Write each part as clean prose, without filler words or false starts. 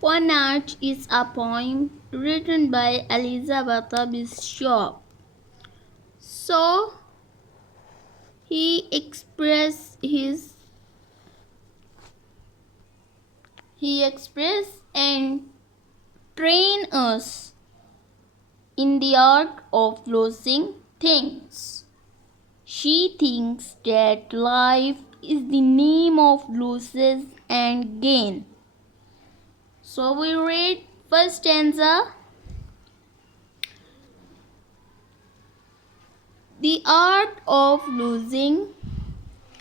One Art is a poem written by Elizabeth Bishop. So he expressed his he expressed and train us in the art of losing things. She thinks that life is the name of losses and gain. So we read first stanza. The art of losing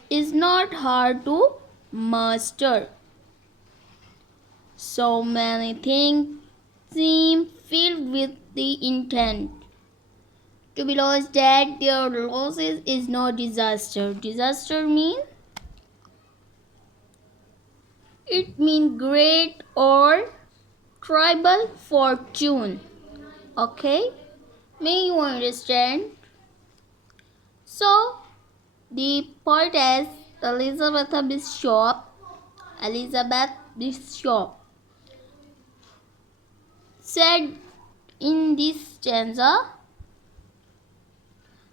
is not hard to master. So many things seem filled with the intent to be lost that their losses is no disaster. Disaster mean great or tribal fortune. Okay? May you understand? So the poetess Elizabeth Bishop said in this stanza,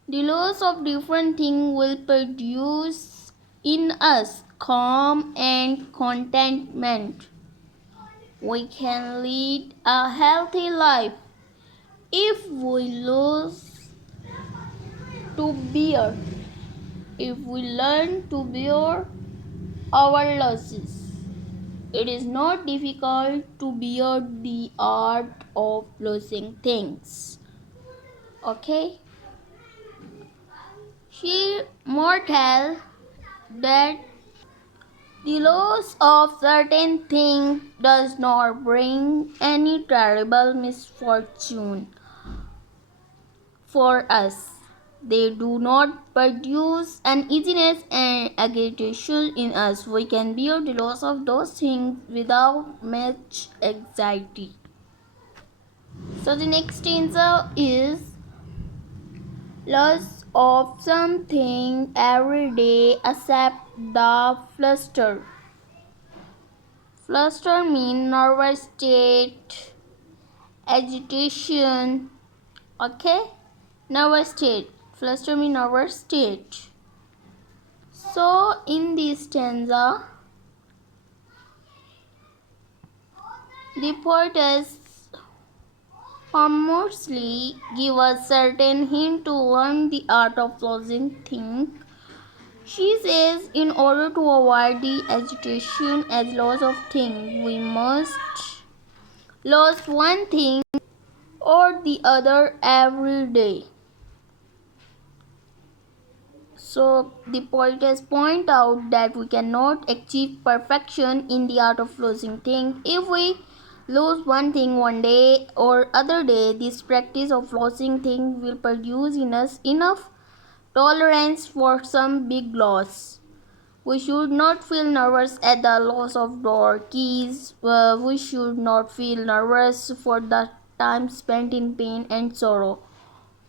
the loss of different things will produce in us calm and contentment. We can lead a healthy life if we lose to bear, if we learn to bear our losses. It is not difficult to bear the art of losing things. Okay? She mortal that the loss of certain things does not bring any terrible misfortune for us. They do not produce uneasiness and agitation in us. We can bear the loss of those things without much anxiety. So the next stanza is loss of something every day except the fluster. Fluster means nervous state, agitation. Okay? Nervous state. Fluster means nervous state. So in this stanza, the poetess harmlessly give a certain hint to learn the art of losing things. She says in order to avoid the agitation as loss of things, we must lose one thing or the other every day. So the poetess point out that we cannot achieve perfection in the art of losing things. If we lose one thing one day or other day, this practice of losing things will produce in us enough tolerance for some big loss. We should not feel nervous at the loss of door keys. We should not feel nervous for the time spent in pain and sorrow.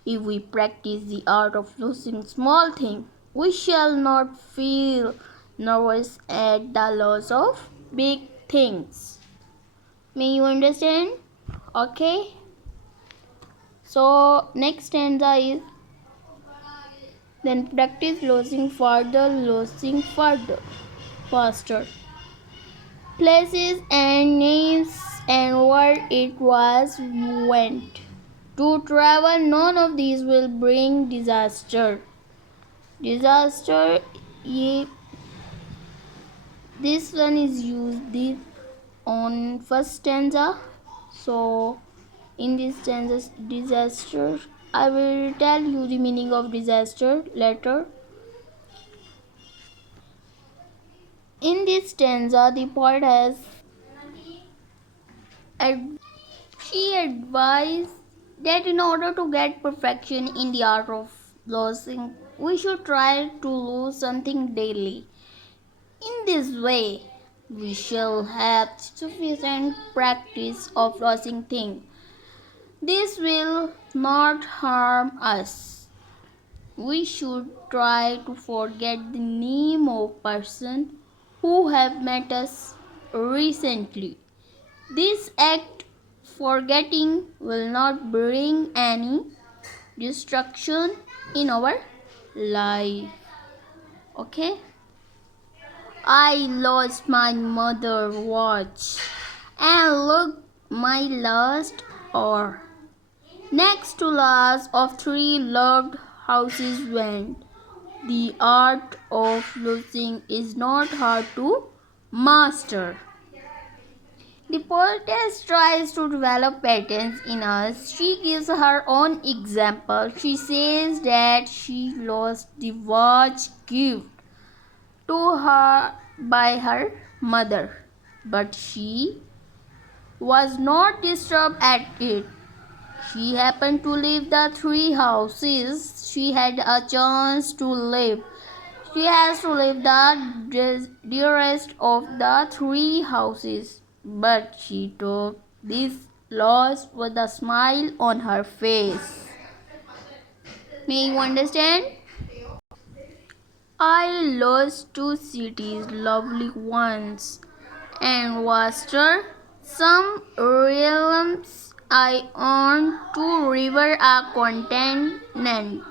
If we practice the art of losing small things, we shall not feel nervous at the loss of big things. May you understand? Okay. So next stanza is then practice losing further, faster. Places and names and where it was you went. To travel, none of these will bring disaster. Disaster, this one is used on first stanza. So, in this stanza, disaster, I will tell you the meaning of disaster later. In this stanza, the poet has she advised that in order to get perfection in the art of losing, we should try to lose something daily. In this way, we shall have sufficient practice of losing things. This will not harm us. We should try to forget the name of person who have met us recently. This act forgetting will not bring any destruction in our life. Okay? I lost my mother watch and look my last hour. Next to last of three loved houses went. The art of losing is not hard to master. The poetess tries to develop patterns in us. She gives her own example. She says that she lost the watch gift to her by her mother, but she was not disturbed at it. She happened to leave the three houses she had a chance to live. She has to leave the dearest of the three houses, but she took this loss with a smile on her face. May you understand? I lost two cities, lovely ones, and vaster. Some realms I owned, two rivers, a continent.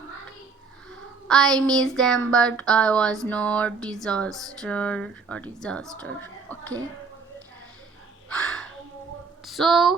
I miss them, but I was not disaster. A disaster. Okay. So